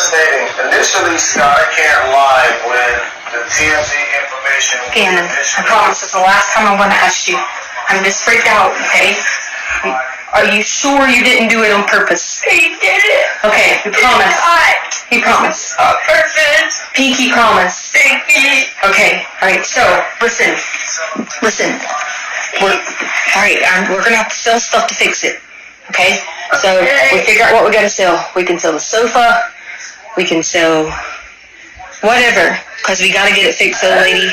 devastating. Initially, Scott can't lie when the TMZ information was Gannon, I promise it's the last time I'm going to ask you. I'm just freaked out, okay? Are you sure you didn't do it on purpose? He did it. Okay, you promise. He promised. On purpose. Pinky promise. Pinky. Okay, alright, so, listen. We're gonna have to sell stuff to fix it. Okay? So, we figure out what we gotta sell. We can sell the sofa. We can sell whatever. Because we gotta get it fixed so the lady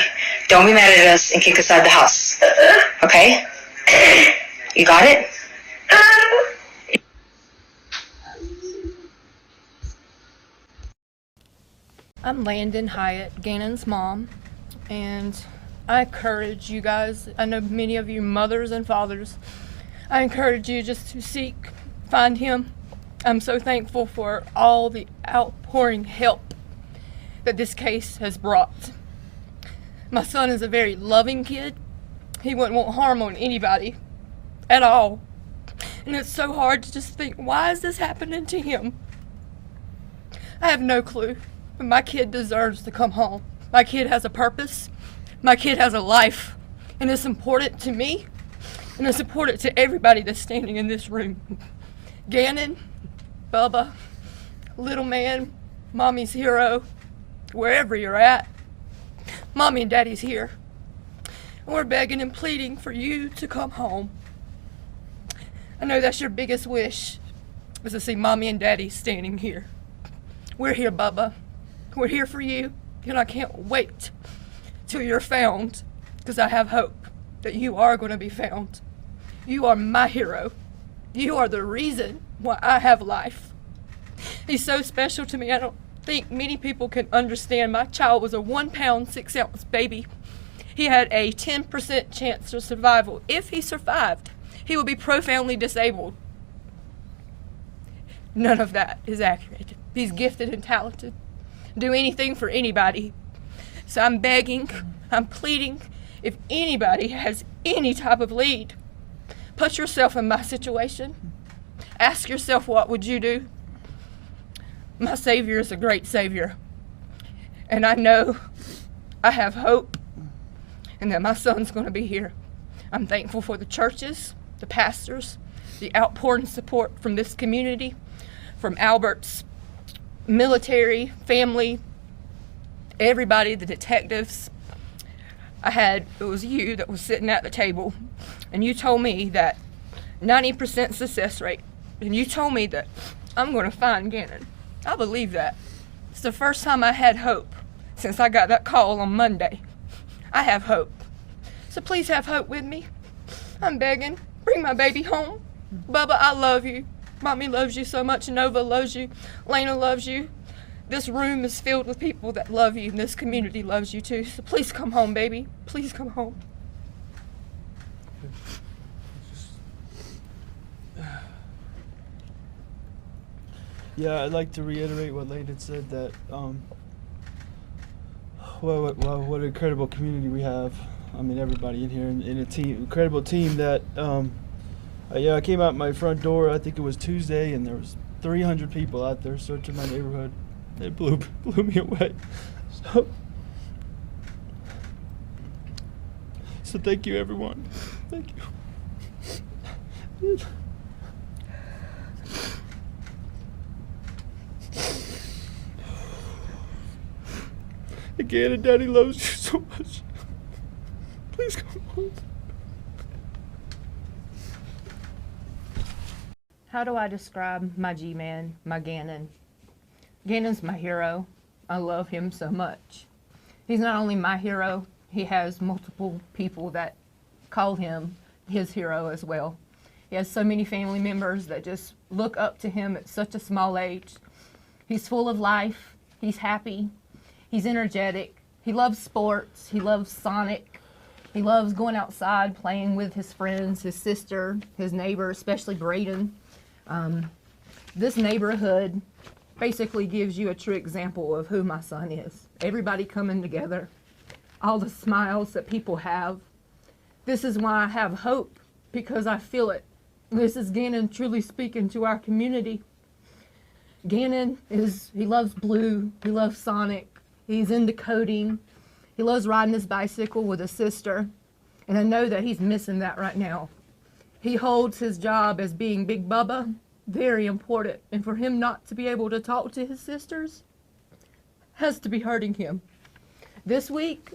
don't be mad at us and kick us out of the house. Okay? You got it? I'm Landon Hyatt, Gannon's mom, and I encourage you guys, I know many of you mothers and fathers, I encourage you just to find him. I'm so thankful for all the outpouring help that this case has brought. My son is a very loving kid. He wouldn't want harm on anybody at all. And it's so hard to just think, why is this happening to him? I have no clue. But my kid deserves to come home. My kid has a purpose. My kid has a life. And it's important to me. And it's important to everybody that's standing in this room. Gannon, Bubba, little man, mommy's hero, wherever you're at, mommy and daddy's here. And we're begging and pleading for you to come home. I know that's your biggest wish, is to see mommy and daddy standing here. We're here, Bubba. We're here for you, and I can't wait till you're found, because I have hope that you are going to be found. You are my hero. You are the reason why I have life. He's so special to me. I don't think many people can understand. My child was a 1 pound, 6 ounce baby. He had a 10% chance of survival. If he survived, he would be profoundly disabled. None of that is accurate. He's gifted and talented. Do anything for anybody. So I'm begging, I'm pleading, if anybody has any type of lead, put yourself in my situation. Ask yourself, what would you do? My Savior is a great Savior. And I know I have hope and that my son's going to be here. I'm thankful for the churches, the pastors, the outpouring support from this community, from Albert's military, family, everybody, the detectives. It was you that was sitting at the table, and you told me that 90% success rate, and you told me that I'm going to find Gannon. I believe that. It's the first time I had hope since I got that call on Monday. I have hope. So please have hope with me. I'm begging. Bring my baby home. Bubba, I love you. Mommy loves you so much. Nova loves you. Lena loves you. This room is filled with people that love you, and this community loves you too. So please come home, baby. Please come home. Yeah, I'd like to reiterate what Landon said, that what an incredible community we have. I mean, everybody in here, in a team, incredible team that yeah, I came out my front door, I think it was Tuesday, and there was 300 people out there searching my neighborhood. It blew me away. So thank you, everyone. Thank you. Again, and Daddy loves you so much. Please come home. How do I describe my G-Man, my Gannon? Gannon's my hero. I love him so much. He's not only my hero, he has multiple people that call him his hero as well. He has so many family members that just look up to him at such a small age. He's full of life. He's happy. He's energetic. He loves sports. He loves Sonic. He loves going outside, playing with his friends, his sister, his neighbor, especially Braden. This neighborhood basically gives you a true example of who my son is. Everybody coming together, all the smiles that people have. This is why I have hope, because I feel it. This is Gannon truly speaking to our community. Gannon he loves Blue, he loves Sonic, he's into coding, he loves riding his bicycle with his sister, and I know that he's missing that right now. He holds his job as being Big Bubba very important, and for him not to be able to talk to his sisters has to be hurting him. This week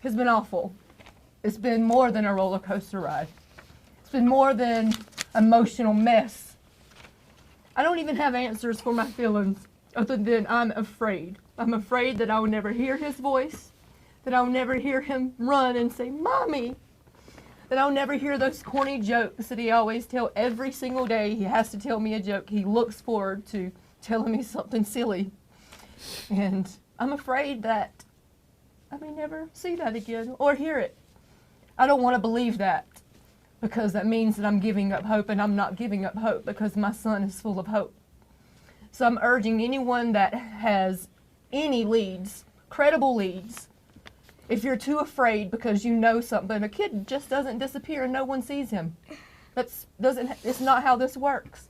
has been awful. It's been more than a roller coaster ride. It's been more than emotional mess. I don't even have answers for my feelings other than I'm afraid. I'm afraid that I will never hear his voice, that I'll never hear him run and say, "Mommy," that I'll never hear those corny jokes that he always tells every single day. He has to tell me a joke. He looks forward to telling me something silly. And I'm afraid that I may never see that again or hear it. I don't want to believe that, because that means that I'm giving up hope, and I'm not giving up hope because my son is full of hope. So I'm urging anyone that has any leads, credible leads, if you're too afraid because you know something, a kid just doesn't disappear and no one sees him. It's not how this works.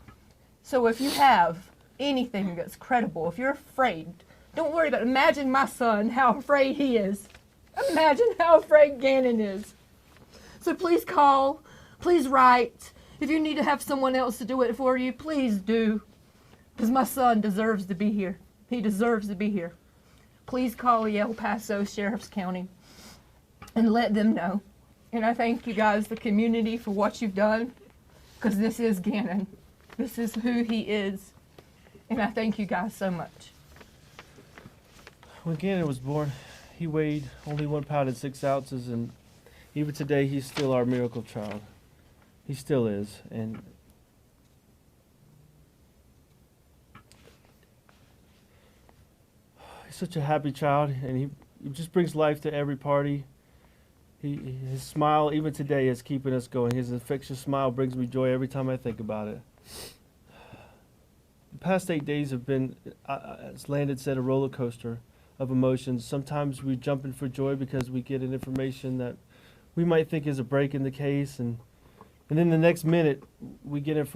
So if you have anything that's credible, if you're afraid, don't worry about it. Imagine my son, how afraid he is. Imagine how afraid Gannon is. So please call, please write. If you need to have someone else to do it for you, please do. Because my son deserves to be here. He deserves to be here. Please call the El Paso Sheriff's County and let them know. And I thank you guys, the community, for what you've done, because this is Gannon. This is who he is. And I thank you guys so much. When Gannon was born, he weighed only 1 pound and 6 ounces, and even today, he's still our miracle child. He still is, and he's such a happy child, and he just brings life to every party. His smile, even today, is keeping us going. His infectious smile brings me joy every time I think about it. The past 8 days have been, as Landon said, a roller coaster of emotions. Sometimes we're jumping for joy because we get an information that we might think is a break in the case, and then the next minute we get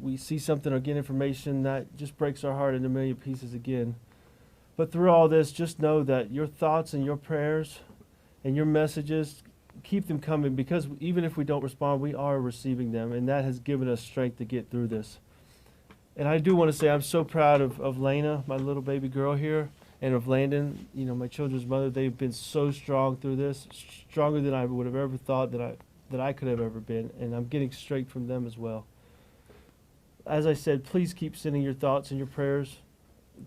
we see something or get information that just breaks our heart into a million pieces again. But through all this, just know that your thoughts and your prayers and your messages, keep them coming, because even if we don't respond, we are receiving them, and that has given us strength to get through this. And I do want to say I'm so proud of Lena, my little baby girl here, and of Landon, my children's mother. They've been so strong through this, stronger than I would have ever thought that I could have ever been, and I'm getting strength from them as well. As I said, please keep sending your thoughts and your prayers,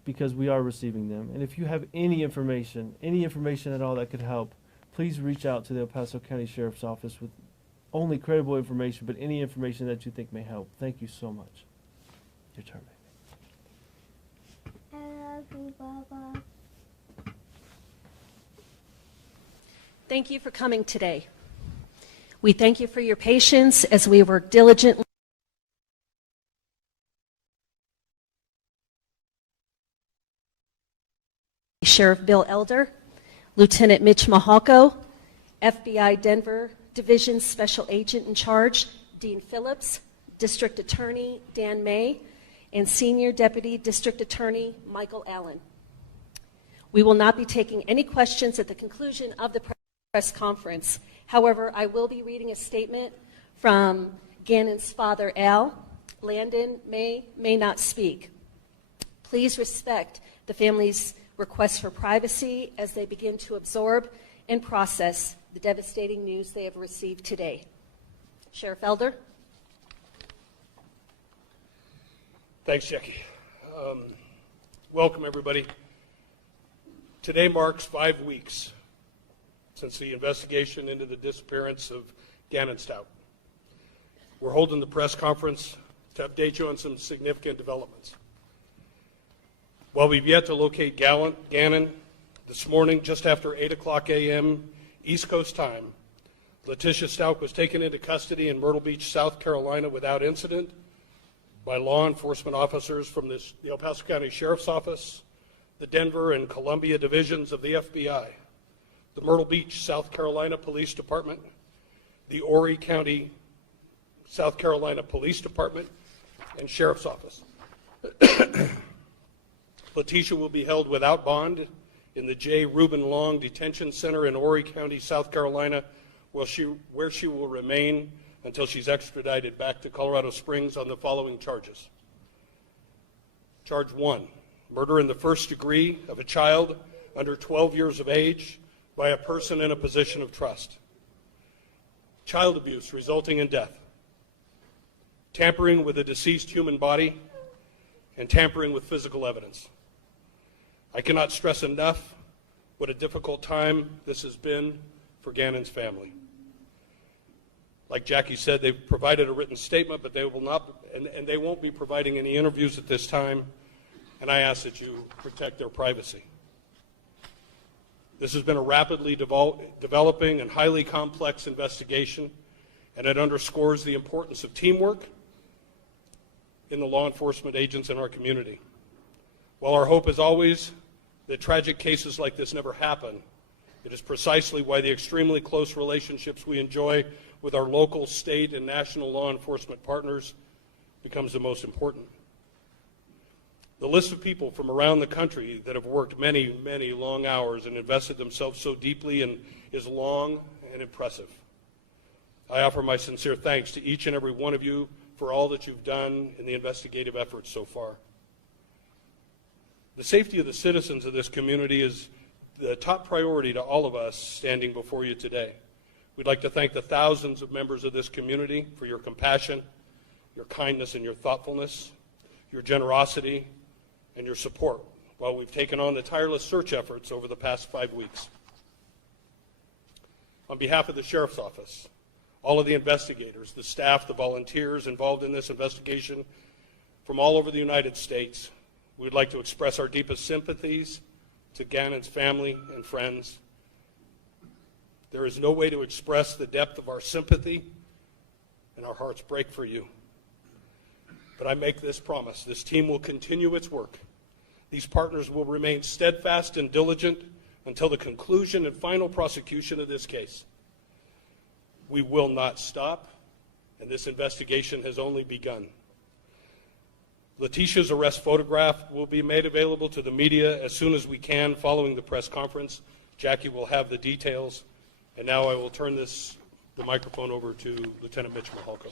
because we are receiving them. And if you have any information at all that could help, please reach out to the El Paso County Sheriff's Office with only credible information, but any information that you think may help. Thank you so much. Your turn, baby. I love you, Baba. Thank you for coming today. We thank you for your patience as we work diligently. Sheriff Bill Elder, Lieutenant Mitch Mahalko, FBI Denver Division Special Agent in Charge, Dean Phillips, District Attorney Dan May, and Senior Deputy District Attorney Michael Allen. We will not be taking any questions at the conclusion of the press conference. However, I will be reading a statement from Gannon's father, Al. Landon may not speak. Please respect the family's request for privacy as they begin to absorb and process the devastating news they have received today. Sheriff Elder. Thanks, Jackie. Welcome, everybody. Today marks 5 weeks since the investigation into the disappearance of Gannon Stout. We're holding the press conference to update you on some significant developments. While we've yet to locate Gannon, this morning, just after 8 o'clock a.m. East Coast time, Letitia Stout was taken into custody in Myrtle Beach, South Carolina without incident by law enforcement officers from the El Paso County Sheriff's Office, the Denver and Columbia divisions of the FBI, the Myrtle Beach, South Carolina Police Department, the Horry County, South Carolina Police Department, and Sheriff's Office. Letitia will be held without bond in the J. Reuben Long Detention Center in Horry County, South Carolina, where she will remain until she's extradited back to Colorado Springs on the following charges. Charge 1, murder in the first degree of a child under 12 years of age by a person in a position of trust. Child abuse resulting in death. Tampering with a deceased human body, and tampering with physical evidence. I cannot stress enough what a difficult time this has been for Gannon's family. Like Jackie said, they've provided a written statement, but they will not, and they won't be providing any interviews at this time, and I ask that you protect their privacy. This has been a rapidly developing and highly complex investigation, and it underscores the importance of teamwork in the law enforcement agents in our community. While our hope is always that tragic cases like this never happen, it is precisely why the extremely close relationships we enjoy with our local, state, and national law enforcement partners becomes the most important. The list of people from around the country that have worked many, many long hours and invested themselves so deeply and is long and impressive. I offer my sincere thanks to each and every one of you for all that you've done in the investigative efforts so far. The safety of the citizens of this community is the top priority to all of us standing before you today. We'd like to thank the thousands of members of this community for your compassion, your kindness, and your thoughtfulness, your generosity, and your support while we've taken on the tireless search efforts over the past 5 weeks. On behalf of the Sheriff's Office, all of the investigators, the staff, the volunteers involved in this investigation from all over the United States, we'd like to express our deepest sympathies to Gannon's family and friends. There is no way to express the depth of our sympathy, and our hearts break for you. But I make this promise: this team will continue its work. These partners will remain steadfast and diligent until the conclusion and final prosecution of this case. We will not stop, and this investigation has only begun. Letitia's arrest photograph will be made available to the media as soon as we can following the press conference. Jackie will have the details. And now I will turn the microphone over to Lieutenant Mitch Mahalko.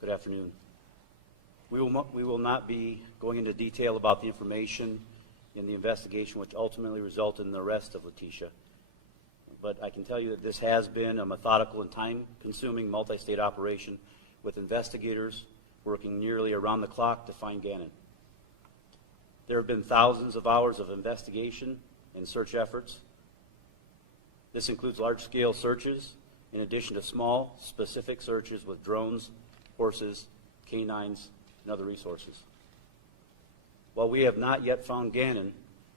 Good afternoon. We will not be going into detail about the information in the investigation which ultimately resulted in the arrest of Letitia. But I can tell you that this has been a methodical and time-consuming multi-state operation with investigators working nearly around the clock to find Gannon. There have been thousands of hours of investigation and search efforts. This includes large-scale searches in addition to small, specific searches with drones, horses, canines, and other resources. While we have not yet found Gannon,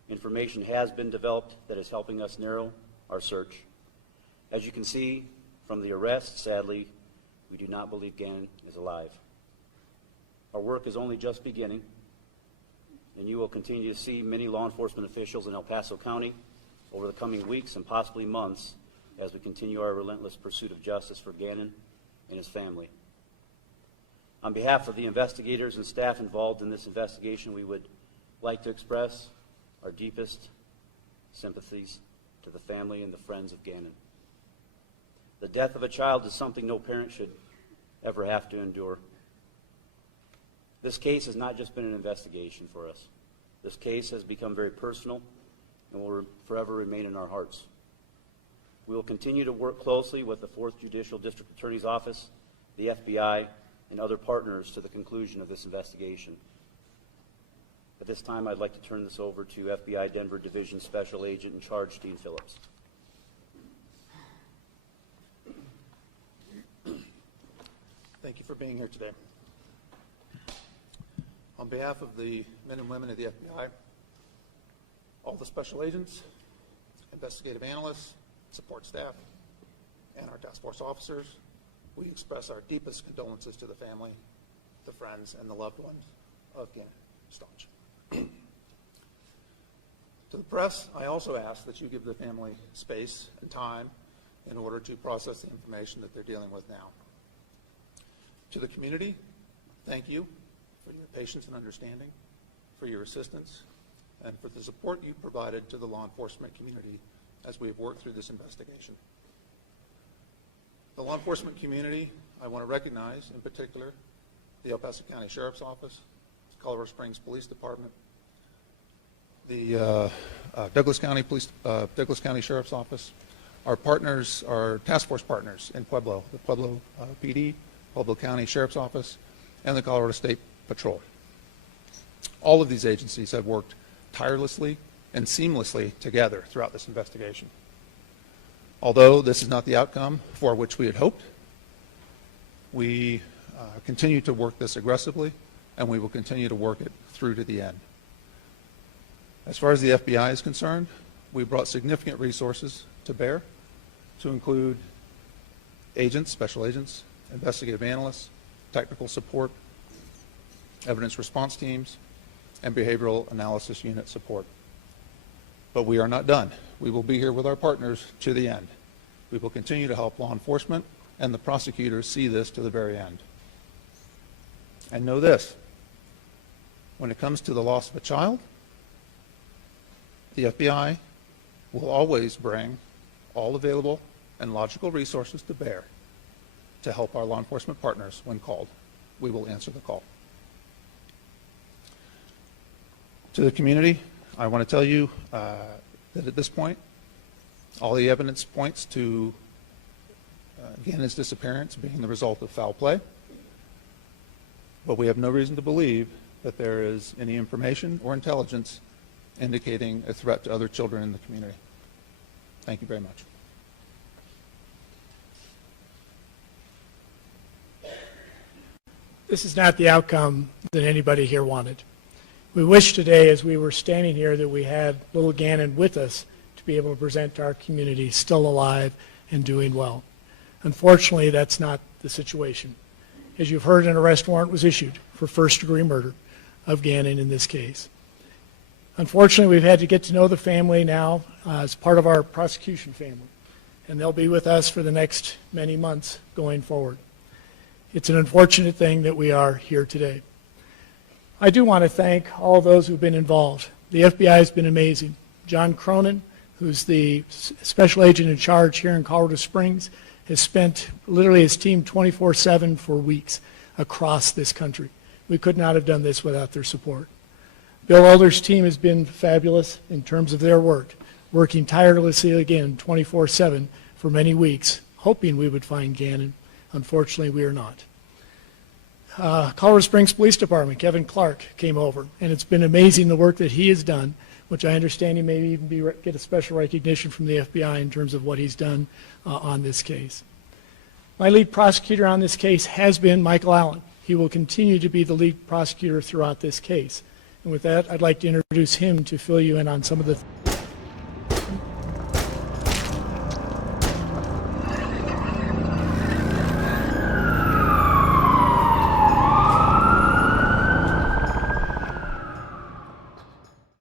information has been developed that is helping us narrow our search. As you can see from the arrest, sadly, we do not believe Gannon is alive. Our work is only just beginning, and you will continue to see many law enforcement officials in El Paso County over the coming weeks and possibly months as we continue our relentless pursuit of justice for Gannon and his family. On behalf of the investigators and staff involved in this investigation, we would like to express our deepest sympathies to the family and the friends of Gannon. The death of a child is something no parent should ever have to endure. This case has not just been an investigation for us. This case has become very personal and will forever remain in our hearts. We will continue to work closely with the 4th Judicial District Attorney's Office, the FBI, and other partners to the conclusion of this investigation. At this time, I'd like to turn this over to FBI Denver Division Special Agent in Charge, Dean Phillips. Thank you for being here today. On behalf of the men and women of the FBI, all the special agents, investigative analysts, support staff, and our task force officers, we express our deepest condolences to the family, the friends, and the loved ones of Gannon STAUCH. To the press, I also ask that you give the family space and time in order to process the information that they're dealing with now. To the community, thank you for your patience and understanding, for your assistance, and for the support you provided to the law enforcement community as we have worked through this investigation. The law enforcement community, I want to recognize in particular the El Paso County Sheriff's Office, the Colorado Springs Police Department, the Douglas County Sheriff's Office, our partners, our task force partners in Pueblo, the Pueblo PD, Pueblo County Sheriff's Office, and the Colorado State Patrol. All of these agencies have worked tirelessly and seamlessly together throughout this investigation. Although this is not the outcome for which we had hoped, we continue to work this aggressively, and we will continue to work it through to the end. As far as the FBI is concerned, we brought significant resources to bear, to include agents, special agents, investigative analysts, technical support, evidence response teams, and behavioral analysis unit support. But we are not done. We will be here with our partners to the end. We will continue to help law enforcement and the prosecutors see this to the very end. And know this, when it comes to the loss of a child, the FBI will always bring all available and logical resources to bear to help our law enforcement partners when called. We will answer the call. To the community, I want to tell you that at this point, all the evidence points to Gannon's disappearance being the result of foul play, but we have no reason to believe that there is any information or intelligence indicating a threat to other children in the community. Thank you very much. This is not the outcome that anybody here wanted. We wish today, as we were standing here, that we had little Gannon with us to be able to present to our community still alive and doing well. Unfortunately, that's not the situation. As you've heard, an arrest warrant was issued for first-degree murder of Gannon in this case. Unfortunately, we've had to get to know the family now as part of our prosecution family, and they'll be with us for the next many months going forward. It's an unfortunate thing that we are here today. I do want to thank all those who've been involved. The FBI has been amazing. John Cronin, who's the special agent in charge here in Colorado Springs, has spent literally his team 24/7 for weeks across this country. We could not have done this without their support. Bill Elder's team has been fabulous in terms of their work, working tirelessly again 24/7 for many weeks, hoping we would find Gannon. Unfortunately, we are not. Colorado Springs Police Department, Kevin Clark, came over, and it's been amazing the work that he has done, which I understand he may even get a special recognition from the FBI in terms of what he's done on this case. My lead prosecutor on this case has been Michael Allen. He will continue to be the lead prosecutor throughout this case. And with that, I'd like to introduce him to fill you in on some of the